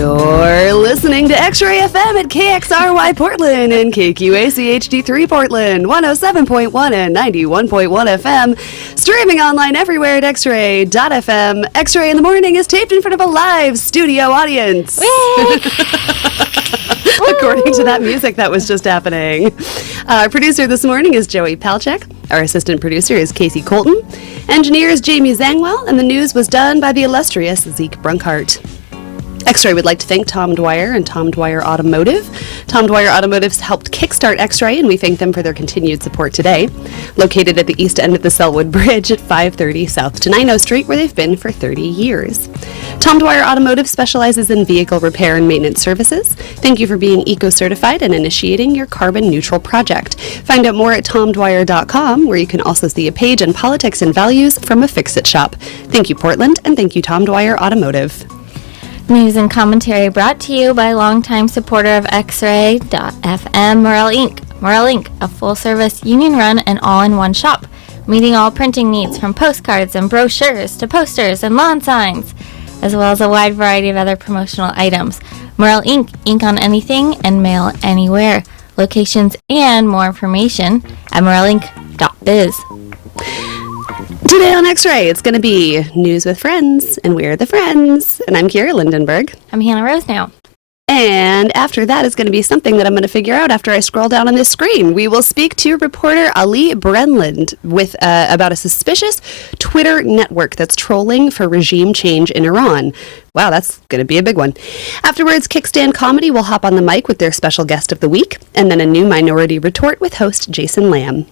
You're listening to X-Ray FM at KXRY Portland and KQAC HD3 Portland, 107.1 and 91.1 FM. Streaming online everywhere at xray.fm. X-Ray in the Morning is taped in front of a live studio audience. According to that music that was just happening. Our producer this morning is Joey Palchak. Our assistant producer is Casey Colton. Engineer is Jamie Zangwell, and the news was done by the illustrious Zeke Brunkart. X-Ray would like to thank Tom Dwyer and Tom Dwyer Automotive. Tom Dwyer Automotive's helped kickstart X-Ray, and we thank them for their continued support today. Located at the east end of the Selwood Bridge at 530 South Tenino Street, where they've been for 30 years. Tom Dwyer Automotive specializes in vehicle repair and maintenance services. Thank you for being eco-certified and initiating your carbon-neutral project. Find out more at tomdwyer.com, where you can also see a page on politics and values from a Fix-It shop. Thank you, Portland, and thank you, Tom Dwyer Automotive. News and commentary brought to you by longtime supporter of XRAY.FM, Morel Inc. Morel Inc., a full-service, union-run and all-in-one shop, meeting all printing needs from postcards and brochures to posters and lawn signs, as well as a wide variety of other promotional items. Morel Inc., ink on anything and mail anywhere. Locations and more information at morelinc.biz. Today on X-Ray, it's going to be News with Friends, and we're the Friends. And I'm Kira Lindenberg. I'm Hannah Rose now. And after that is going to be something that I'm going to figure out after I scroll down on this screen. We will speak to reporter Ali Brenland with about a suspicious Twitter network that's trolling for regime change in Iran. Wow, that's going to be a big one. Afterwards, Kickstand Comedy will hop on the mic with their special guest of the week, and then a new Minority Retort with host Jason Lamb.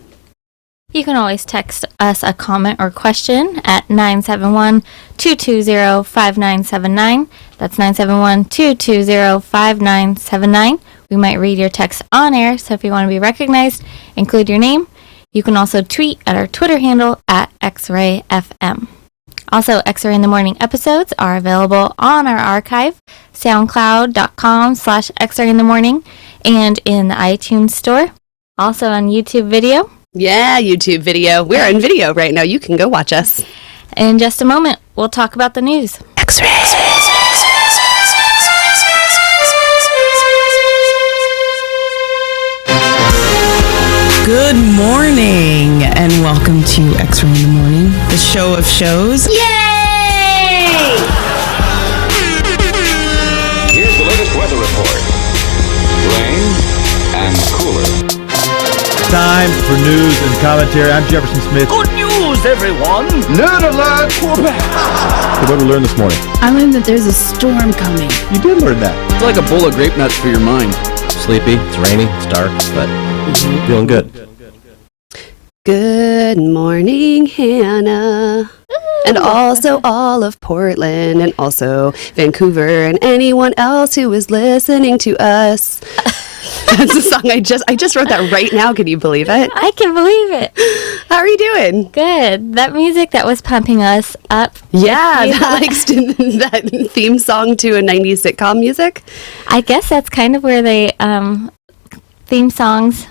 You can always text us a comment or question at 971-220-5979. That's 971-220-5979. We might read your text on air, so if you want to be recognized, include your name. You can also tweet at our Twitter handle at XRayFM. Also, X-Ray in the Morning episodes are available on our archive, soundcloud.com/X-Ray in the Morning, and in the iTunes store. Also on YouTube video. Yeah, YouTube video. We're on video right now. You can go watch us. In just a moment, we'll talk about the news. X-Ray. Good morning, and welcome to X-Ray in the Morning, the show of shows. Yay! Here's the latest weather report. Rain and cooler. Time for news and commentary. I'm Jefferson Smith. Good news, everyone! Nerd alert! What did we learn this morning? I learned that there's a storm coming. You did learn that. It's like a bowl of grape nuts for your mind. Sleepy, it's rainy, it's dark, but feeling good. Good morning, Hannah. And also all of Portland, and also Vancouver, and anyone else who is listening to us. That's a song I just wrote that right now. Can you believe it? I can believe it. How are you doing? Good. That music that was pumping us up. Yeah, that theme song to a 90s sitcom music. I guess that's kind of where they, TV theme songs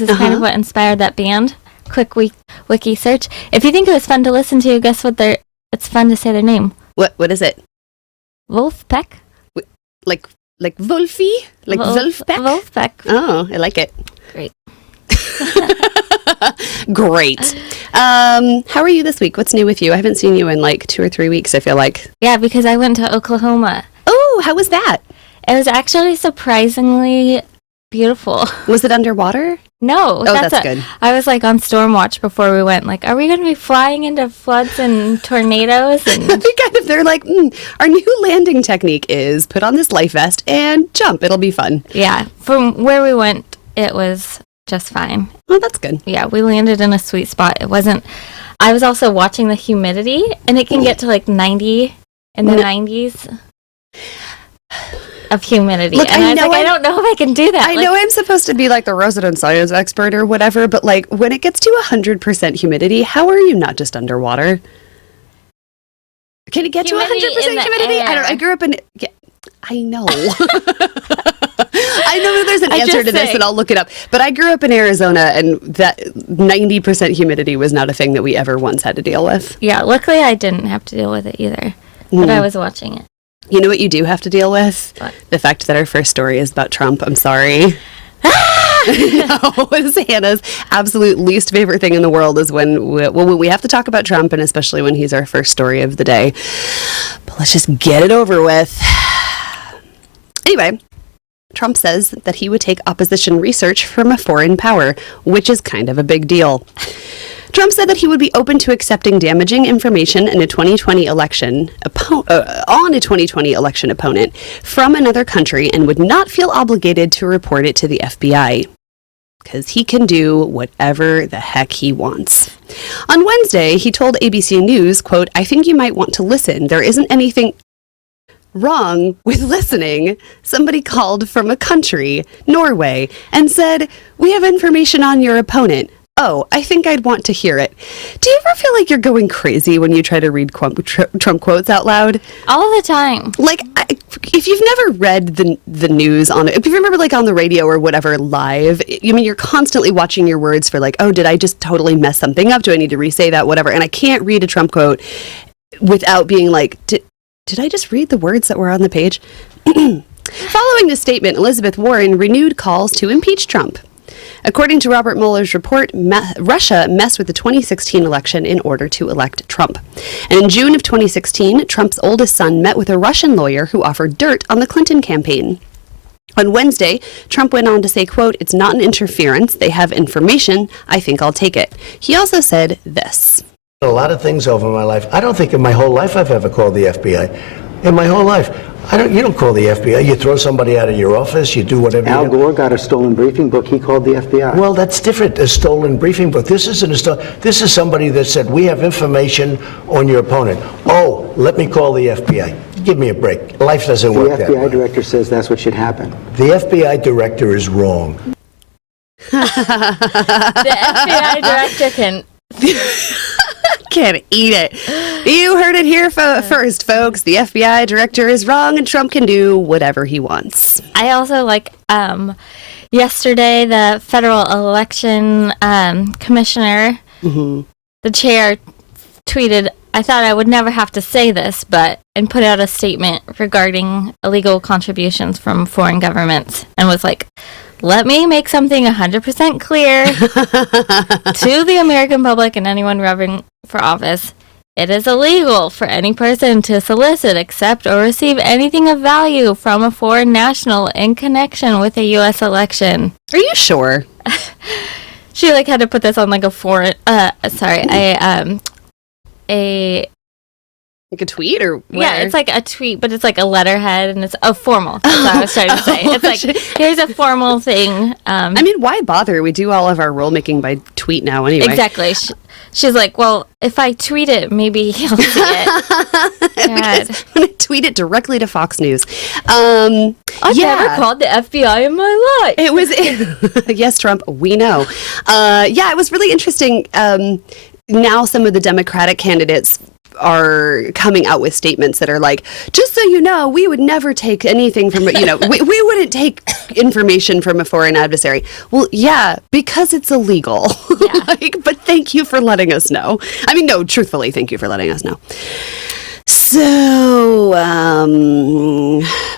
is kind of what inspired that band. Quick wiki search. If you think it was fun to listen to, guess what? It's fun to say their name. What is it? Wolfpack? Like Wolfie? Like Wolfpack? Wolfpack. Oh, I like it. Great. Great. How are you this week? What's new with you? I haven't seen you in like 2 or 3 weeks, I feel like. Yeah, because I went to Oklahoma. Oh, how was that? It was actually surprisingly beautiful. Was it underwater? No. Oh, that's good. I was like on storm watch before we went. Like, are we going to be flying into floods and tornadoes? And they're like, our new landing technique is put on this life vest and jump. It'll be fun. Yeah. From where we went, it was just fine. Oh, that's good. Yeah, we landed in a sweet spot. It wasn't. I was also watching the humidity, and it can get to like 90 in the 90s. Of humidity. Look, and I was like, I don't know if I can do that. I know I'm supposed to be like the resident science expert or whatever, but like when it gets to 100% humidity, how are you not just underwater? Can it get Humidity to 100% in the humidity? air. I don't know. I grew up in... Yeah, I know. I know that there's an answer to this, and I'll look it up. But I grew up in Arizona, and that 90% humidity was not a thing that we ever once had to deal with. Yeah, luckily I didn't have to deal with it either. But I was watching it. You know what you do have to deal with? What? The fact that our first story is about Trump. I'm sorry. No, it's Hannah's absolute least favorite thing in the world is when we have to talk about Trump, and especially when he's our first story of the day. But let's just get it over with. Anyway, Trump says that he would take opposition research from a foreign power, which is kind of a big deal. Trump said that he would be open to accepting damaging information in a 2020 election on a 2020 election opponent from another country and would not feel obligated to report it to the FBI. Because he can do whatever the heck he wants. On Wednesday, he told ABC News, quote, "I think you might want to listen. There isn't anything wrong with listening." Somebody called from a country, Norway, and said, "We have information on your opponent. Oh, I think I'd want to hear it." Do you ever feel like you're going crazy when you try to read Trump quotes out loud? All the time. Like, if you've never read the news if you remember like on the radio or whatever live, I mean, you're constantly watching your words for like, oh, did I just totally mess something up? Do I need to re-say that? Whatever. And I can't read a Trump quote without being like, did I just read the words that were on the page? Following this statement, Elizabeth Warren renewed calls to impeach Trump. According to Robert Mueller's report, Russia messed with the 2016 election in order to elect Trump. And in June of 2016, Trump's oldest son met with a Russian lawyer who offered dirt on the Clinton campaign. On Wednesday, Trump went on to say, quote, "It's not an interference. They have information. I think I'll take it." He also said this. A lot of things over my life. I don't think in my whole life I've ever called the FBI. In my whole life. You don't call the FBI. You throw somebody out of your office. You do whatever Al you do. Gore got a stolen briefing book. He called the FBI. Well, that's different. A stolen briefing book. This isn't a stolen. This is somebody that said, "We have information on your opponent." Oh, let me call the FBI. Give me a break. Life doesn't The work that way. FBI director says that's what should happen. The FBI director is wrong. The FBI director can... Can't eat it. You heard it here first, folks. The FBI director is wrong and Trump can do whatever he wants. I also yesterday, the federal election commissioner, the chair, tweeted, "I thought I would never have to say this, and put out a statement regarding illegal contributions from foreign governments," and was like, "Let me make something 100% clear to the American public and anyone running for office. It is illegal for any person to solicit, accept, or receive anything of value from a foreign national in connection with a U.S. election." Are you sure? She had to put this on a foreign, Like a tweet or where? Yeah, it's like a tweet, but it's like a letterhead, and it's formal. That's what I was trying to say. It's like, here's a formal thing. I mean, why bother? We do all of our rulemaking by tweet now anyway. Exactly. She's like, well, if I tweet it, maybe he'll see it. I'm going to tweet it directly to Fox News. I've never called the FBI in my life. It was, yes, Trump, we know. It was really interesting. Now some of the Democratic candidates are coming out with statements that are like, just so you know, we would never take anything from, we wouldn't take information from a foreign adversary. Well, yeah, because it's illegal. Yeah. But thank you for letting us know. I mean, no, truthfully, thank you for letting us know. So,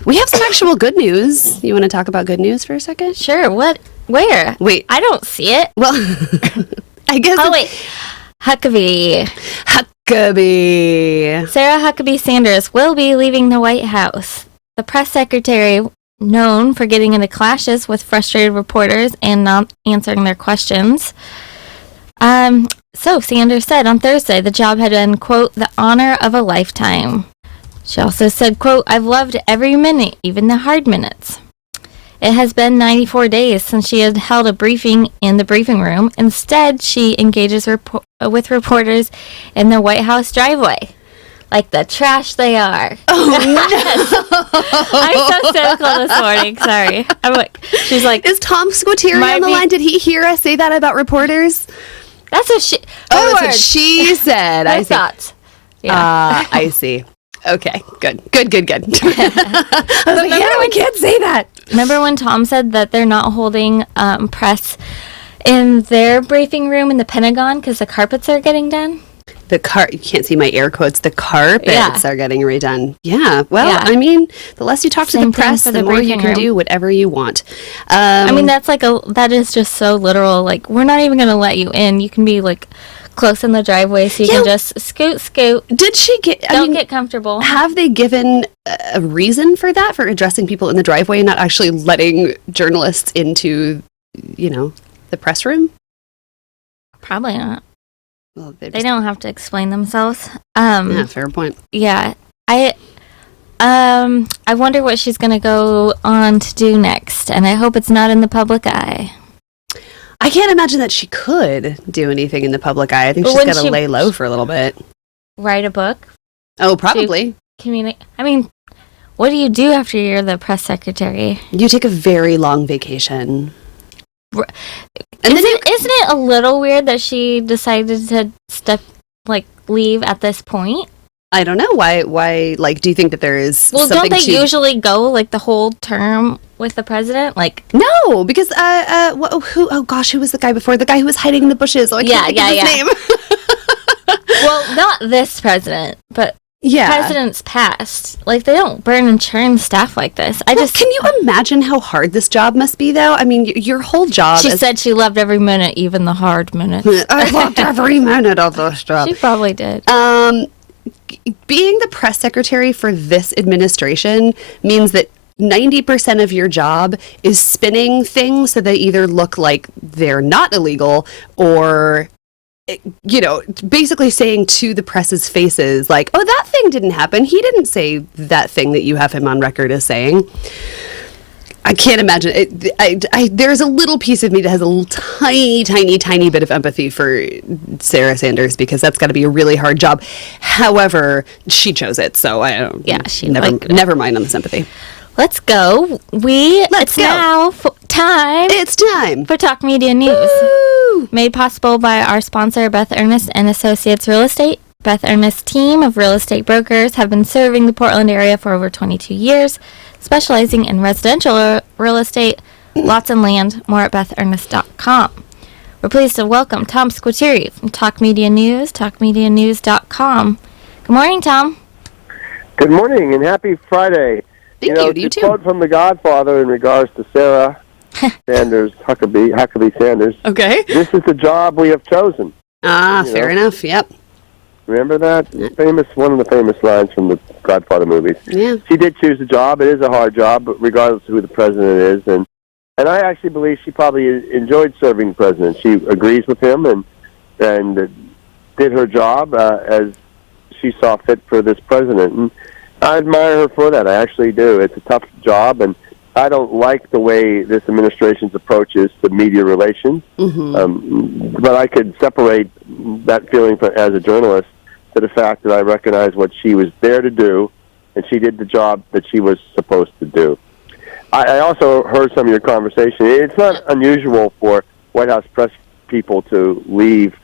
we have some actual good news. You want to talk about good news for a second? Sure. What? Where? Wait. I don't see it. Well, I guess. Oh, wait. Huckabee. Sarah Huckabee Sanders will be leaving the White House. The press secretary, known for getting into clashes with frustrated reporters and not answering their questions. So Sanders said on Thursday the job had been, quote, the honor of a lifetime. She also said, quote, I've loved every minute, even the hard minutes. It has been 94 days since she had held a briefing in the briefing room. Instead, she engages with reporters in the White House driveway. Like the trash they are. Oh, no. I'm so cynical this morning. Sorry. She's like, is Tom Squitieri on the line? Did he hear us say that about reporters? That's what she... that's what she said. I see. Thoughts. Yeah. I see. Okay, good. I was like, yeah, we can't say that. Remember when Tom said that they're not holding press in their briefing room in the Pentagon because the carpets are getting done? You can't see my air quotes. The carpets are getting redone. Yeah. Well, I mean, the less you talk to the press, the more you can do whatever you want. I mean, that is just so literal. Like, we're not even going to let you in. You can be like close in the driveway, so you can just scoot. Did she get? Don't get comfortable. Have they given a reason for that, for addressing people in the driveway and not actually letting journalists into, the press room? Probably not. Well, they don't have to explain themselves. Yeah, fair point. Yeah, I wonder what she's gonna go on to do next, and I hope it's not in the public eye. I can't imagine that she could do anything in the public eye. I think she's got to lay low for a little bit. Write a book? Oh, probably. I mean, what do you do after you're the press secretary? You take a very long vacation. Isn't it a little weird that she decided to leave at this point? I don't know why. Do you think that there is? Well, don't they usually go the whole term with the president? No, because who was the guy before? The guy who was hiding in the bushes. Oh, I can't think of his name. Well, not this president, but presidents past. They don't burn and churn staff like this. Can you imagine how hard this job must be, though? I mean, your whole job. She said she loved every minute, even the hard minutes. I loved every minute of this job. She probably did. Being the press secretary for this administration means that 90% of your job is spinning things so they either look like they're not illegal or, basically saying to the press's faces, oh, that thing didn't happen. He didn't say that thing that you have him on record as saying. I can't imagine it. There's a little piece of me that has a tiny bit of empathy for Sarah Sanders, because that's got to be a really hard job. However, she chose it, so I don't. Yeah, never mind on the sympathy. Let's go. It's now time. It's time for Talk Media News. Woo! Made possible by our sponsor, Beth Ernest and Associates Real Estate. Beth Ernest's team of real estate brokers have been serving the Portland area for over 22 years, specializing in residential real estate, lots and land. More at bethernest.com. We're pleased to welcome Tom Squitieri from Talk Media News, talkmedianews.com. Good morning, Tom. Good morning and happy Friday. Thank you. You too. Quote from The Godfather in regards to Sarah Sanders, Huckabee Sanders. Okay. This is the job we have chosen. Fair enough. Yep. Remember that? One of the famous lines from the Godfather movies. Yeah. She did choose the job. It is a hard job, regardless of who the president is. And I actually believe she probably enjoyed serving the president. She agrees with him and did her job as she saw fit for this president. And I admire her for that. I actually do. It's a tough job, and I don't like the way this administration's approach is to media relations. Mm-hmm. But I could separate that feeling as a journalist to the fact that I recognize what she was there to do, and she did the job that she was supposed to do. I also heard some of your conversation. It's not unusual for White House press people to leave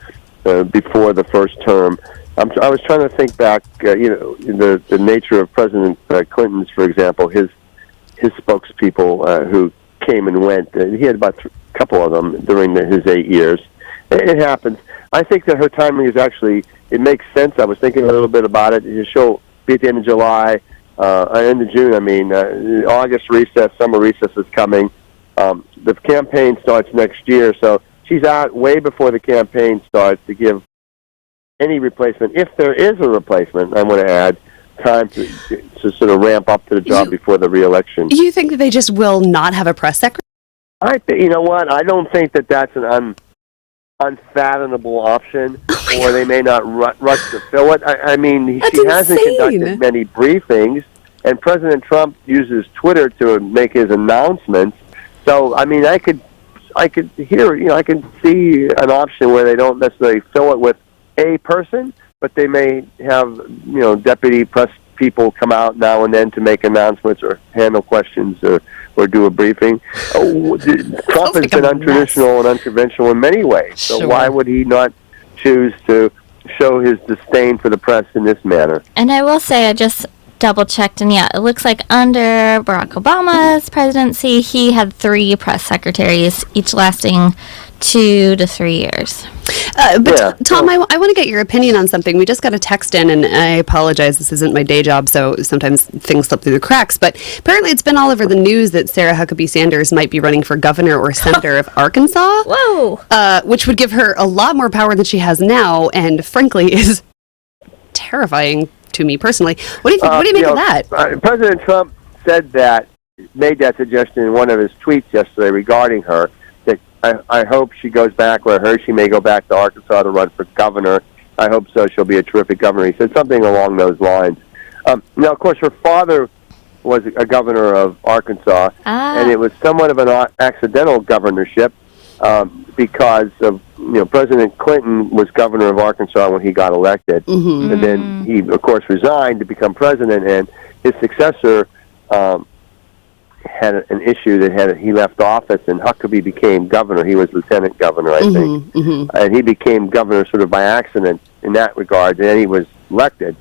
before the first term. I was trying to think back, the nature of President Clinton's, for example, his spokespeople who came and went. He had about a couple of them during his 8 years. It happens. I think that her timing is actually, it makes sense. I was thinking a little bit about it. She'll be at the end of July, end of June, August recess, summer recess is coming. The campaign starts next year, so she's out way before the campaign starts to give any replacement, if there is a replacement, I'm going to add, time to sort of ramp up to the job before the re-election. You think that they just will not have a press secretary? You know what? I don't think that that's an unfathomable option, or they may not rush to fill it. She hasn't conducted many briefings, and President Trump uses Twitter to make his announcements. So, I could hear, I can see an option where they don't necessarily fill it with a person, but they may have, deputy press people come out now and then to make announcements or handle questions or do a briefing. Trump has been untraditional and unconventional in many ways, so why would he not choose to show his disdain for the press in this manner? And I will say, I just double-checked, and it looks like under Barack Obama's presidency, he had 3 press secretaries, each lasting 2 to 3 years. Tom, I want to get your opinion on something. We just got a text in, and I apologize, this isn't my day job, so sometimes things slip through the cracks, but apparently it's been all over the news that Sarah Huckabee Sanders might be running for governor or senator of Arkansas. Whoa! Which would give her a lot more power than she has now, and frankly is terrifying to me personally. What do you make of that? President Trump made that suggestion in one of his tweets yesterday regarding her, that I hope she goes back, or I heard she may go back to Arkansas to run for governor. I hope so. She'll be a terrific governor. He said something along those lines. Now, of course, her father was a governor of Arkansas, and it was somewhat of an accidental governorship because of, President Clinton was governor of Arkansas when he got elected, and then he, of course, resigned to become president, and his successor had an issue that he left office, and Huckabee became governor. He was lieutenant governor, I think, and he became governor sort of by accident in that regard. And then he was elected,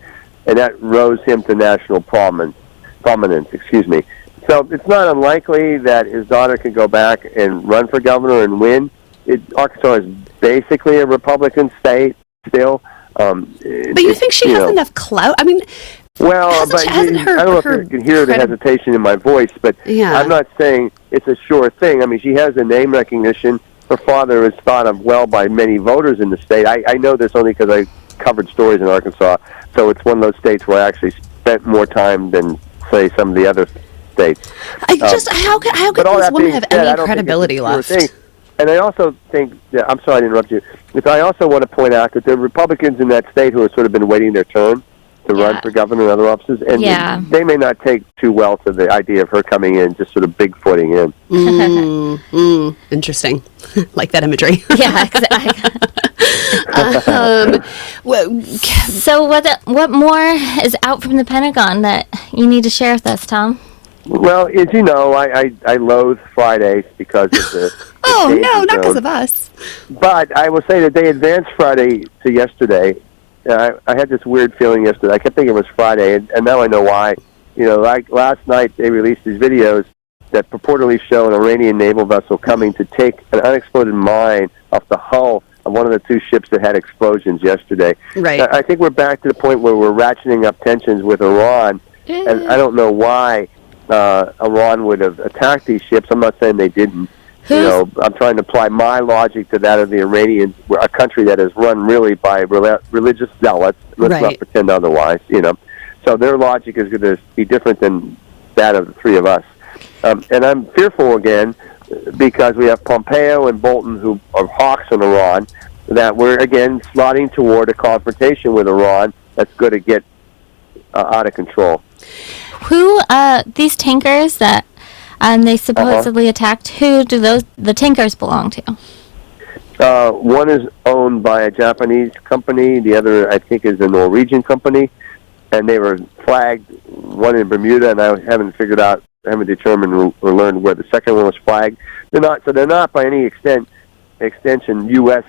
and that rose him to national prominence. So it's not unlikely that his daughter could go back and run for governor and win. Arkansas is basically a Republican state still. But you think she has enough clout? I mean, well, but I don't know if you can hear the hesitation in my voice, but I'm not saying it's a sure thing. I mean, she has a name recognition. Her father is thought of well by many voters in the state. I know this only because I covered stories in Arkansas, so it's one of those states where I actually spent more time than, say, some of the other states. How could this woman have any credibility left? And I also think, I'm sorry to interrupt you, but I also want to point out that there are Republicans in that state who have sort of been waiting their turn to run for governor and other offices, and they may not take too well to the idea of her coming in, just sort of bigfooting in. Interesting. Like that imagery. Yeah, exactly. So what more is out from the Pentagon that you need to share with us, Tom? Well, as you know, I loathe Fridays because of the oh, no, not because of us. But I will say that they advanced Friday to yesterday. I had this weird feeling yesterday. I kept thinking it was Friday, and now I know why. Like last night they released these videos that purportedly show an Iranian naval vessel coming to take an unexploded mine off the hull of one of the two ships that had explosions yesterday. Right. I think we're back to the point where we're ratcheting up tensions with Iran, and I don't know why Iran would have attacked these ships. I'm not saying they didn't. I'm trying to apply my logic to that of the Iranians, a country that is run really by religious zealots. Let's not pretend otherwise, So their logic is going to be different than that of the three of us. And I'm fearful again because we have Pompeo and Bolton, who are hawks in Iran, that we're, again, slotting toward a confrontation with Iran that's going to get out of control. These tankers that they supposedly attacked, who do the tankers belong to? One is owned by a Japanese company. The other, I think, is a Norwegian company. And they were flagged, one in Bermuda, and I haven't determined or learned where the second one was flagged. They're not by any extension U.S.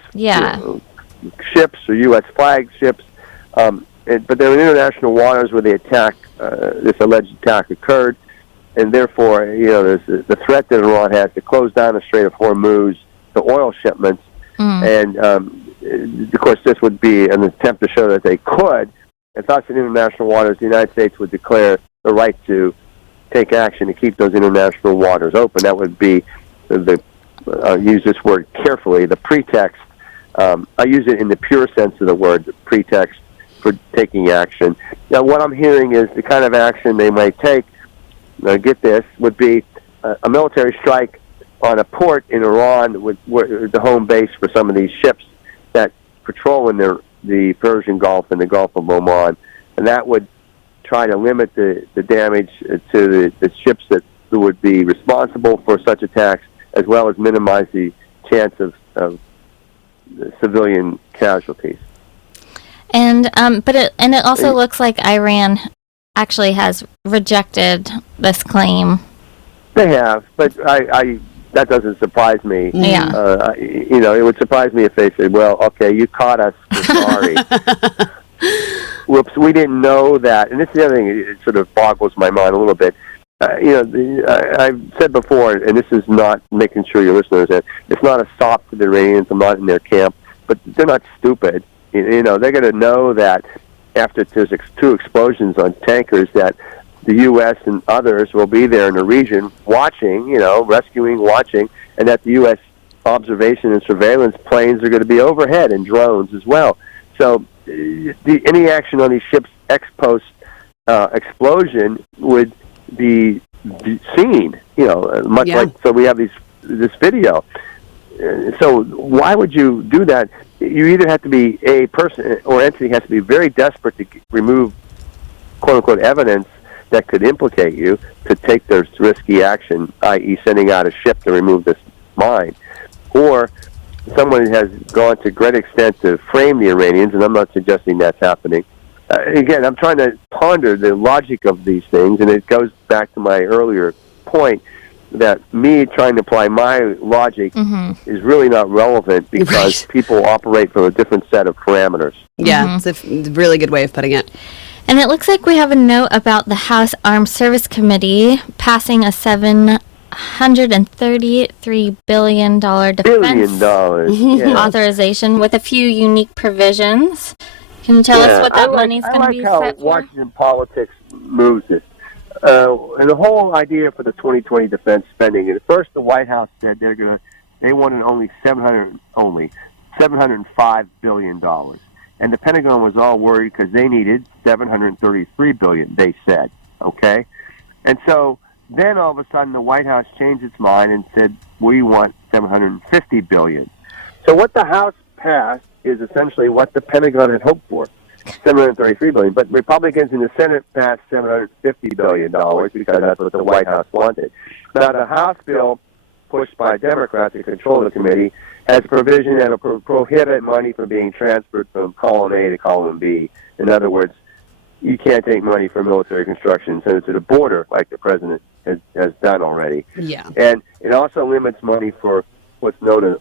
Ships or U.S. flagged ships. But they're in international waters where this alleged attack occurred. And therefore, there's the threat that Iran has to close down the Strait of Hormuz to oil shipments. And, of course, this would be an attempt to show that they could. If that's in international waters, the United States would declare the right to take action to keep those international waters open. That would be I'll use this word carefully, the pretext. I use it in the pure sense of the word, the pretext for taking action. Now, what I'm hearing is the kind of action they might take, get this, would be a military strike on a port in Iran, where the home base for some of these ships that patrol in the Persian Gulf and the Gulf of Oman. And that would try to limit the damage to the ships that would be responsible for such attacks, as well as minimize the chance of civilian casualties. And it also looks like Iran actually has rejected this claim. They have, but that doesn't surprise me. Yeah. It would surprise me if they said, "Well, okay, you caught us. We're sorry." Whoops, we didn't know that. And this is the other thing. It sort of boggles my mind a little bit. I've said before, and this is not making sure your listeners that it's not a sop to the Iranians. I'm not in their camp, but they're not stupid. They're going to know that after there's two explosions on tankers, that the U.S. and others will be there in the region watching, rescuing, watching, and that the U.S. observation and surveillance planes are going to be overhead and drones as well. So any action on these ships ex post explosion would be seen, much like, so we have this video. So why would you do that? You either have to be a person or entity has to be very desperate to remove quote-unquote evidence that could implicate you to take this risky action, i.e. sending out a ship to remove this mine. Or someone has gone to great extent to frame the Iranians, and I'm not suggesting that's happening. Again, I'm trying to ponder the logic of these things, and it goes back to my earlier point that me trying to apply my logic is really not relevant because people operate from a different set of parameters. Yeah, it's a really good way of putting it. And it looks like we have a note about the House Armed Service Committee passing a $733 billion defense authorization with a few unique provisions. Can you tell us what that money's going to be set for? I like how Washington politics moves it. And the whole idea for the 2020 defense spending, at first the White House said they wanted only $705 billion. And the Pentagon was all worried because they needed $733 billion, they said, okay? And so then all of a sudden the White House changed its mind and said, we want $750 billion. So what the House passed is essentially what the Pentagon had hoped for, $733 billion. But Republicans in the Senate passed $750 billion because that's what the White House wanted. Now, the House bill, pushed by Democrats to control the committee, has a provision that will prohibit money from being transferred from column A to column B. In other words, you can't take money from military construction and send it to the border like the president has done already. Yeah. And it also limits money for what's known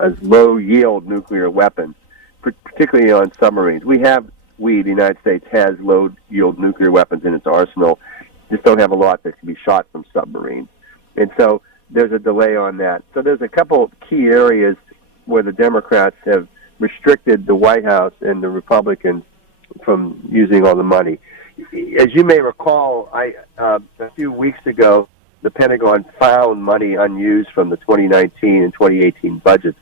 as low-yield nuclear weapons, particularly on submarines. The United States has low-yield nuclear weapons in its arsenal, just don't have a lot that can be shot from submarines. And so there's a delay on that. So there's a couple key areas where the Democrats have restricted the White House and the Republicans from using all the money. As you may recall, a few weeks ago, the Pentagon found money unused from the 2019 and 2018 budgets.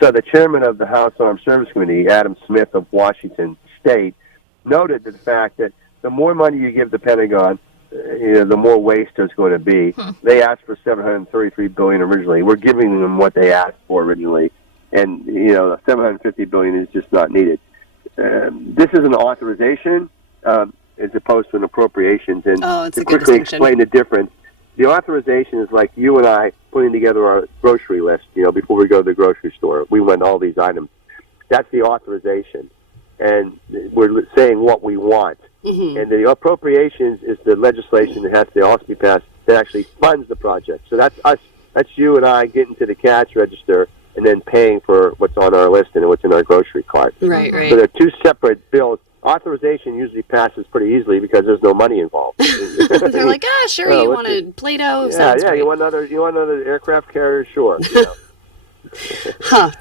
So the chairman of the House Armed Service Committee, Adam Smith of Washington State, noted the fact that the more money you give the Pentagon, the more waste there's going to be. They asked for $733 billion originally. We're giving them what they asked for originally, and the $750 billion is just not needed. This is an authorization as opposed to an appropriations. And to quickly explain the difference, the authorization is like you and I putting together our grocery list. Before we go to the grocery store, we want all these items. That's the authorization, and we're saying what we want. And the appropriations is the legislation that has to also be passed that actually funds the project. So that's us. That's you and I getting to the cash register and then paying for what's on our list and what's in our grocery cart. Right. So they're two separate bills. Authorization usually passes pretty easily because there's no money involved. They're like, sure, you want a Play-Doh? Yeah, you want another aircraft carrier? Sure.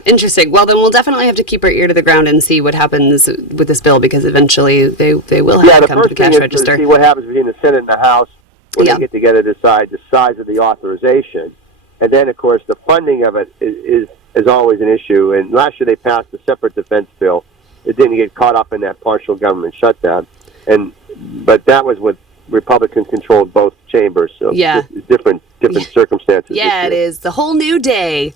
Interesting. Well, then we'll definitely have to keep our ear to the ground and see what happens with this bill, because eventually they will have to come to the cash register. To see what happens between the Senate and the House when they get together to decide the size of the authorization. And then, of course, the funding of it is always an issue. And last year they passed a separate defense bill. It didn't get caught up in that partial government shutdown. But that was with Republicans controlled both chambers, so different circumstances. Yeah, it is the whole new day.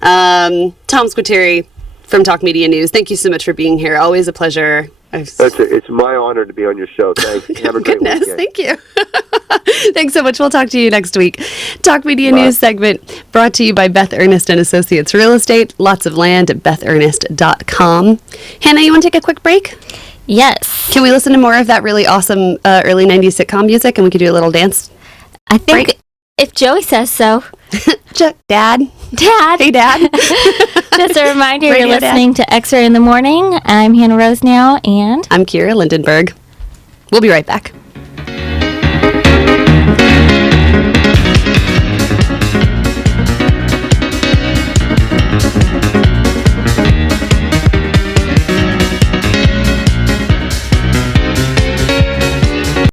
Tom Squitieri from Talk Media News, thank you so much for being here. Always a pleasure. It's my honor to be on your show. Thanks. Have a great weekend. Thank you. Thanks so much. We'll talk to you next week. Talk Media News segment brought to you by Beth Ernest and Associates Real Estate. Lots of land at bethernest.com. Hannah, you want to take a quick break? Yes. Can we listen to more of that really awesome early 90s sitcom music, and we could do a little dance? I think if Joey says so. Dad. Hey, Dad. Just a reminder, you're listening to X-Ray in the Morning. I'm Hannah Rose now, and I'm Kira Lindenberg. We'll be right back.